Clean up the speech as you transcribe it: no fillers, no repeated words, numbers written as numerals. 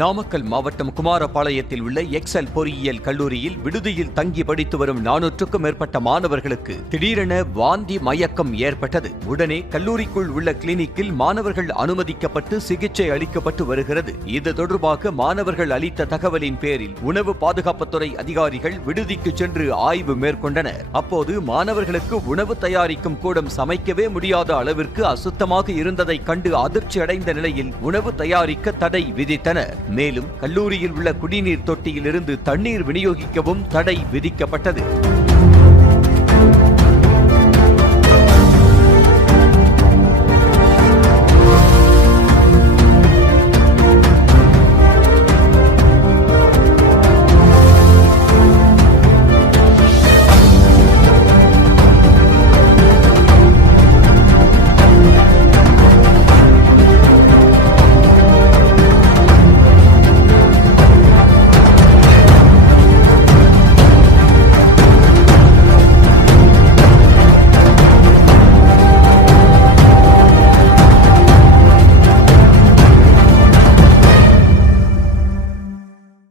நாமக்கல் மாவட்டம் குமாரபாளையத்தில் உள்ள எக்ஸல் பொறியியல் கல்லூரியில் விடுதியில் தங்கி படித்து வரும் 400க்கும் மேற்பட்ட மாணவர்களுக்கு திடீரென வாந்தி மயக்கம் ஏற்பட்டது. உடனே கல்லூரிக்குள் உள்ள கிளினிக்கில் மாணவர்கள் அனுமதிக்கப்பட்டு சிகிச்சை அளிக்கப்பட்டு வருகிறது. இது தொடர்பாக மாணவர்கள் அளித்த தகவலின் பேரில் உணவு பாதுகாப்புத்துறை அதிகாரிகள் விடுதிக்கு சென்று ஆய்வு மேற்கொண்டனர். அப்போது மாணவர்களுக்கு உணவு தயாரிக்கும் கூடம் சமைக்கவே முடியாத அளவிற்கு அசுத்தமாக இருந்ததை கண்டு அதிர்ச்சி அடைந்த நிலையில் உணவு தயாரிக்க தடை விதித்தனர். மேலும் கல்லூரியில் உள்ள குடிநீர் தொட்டியில் இருந்து தண்ணீர் விநியோகிக்கவும் தடை விதிக்கப்பட்டது.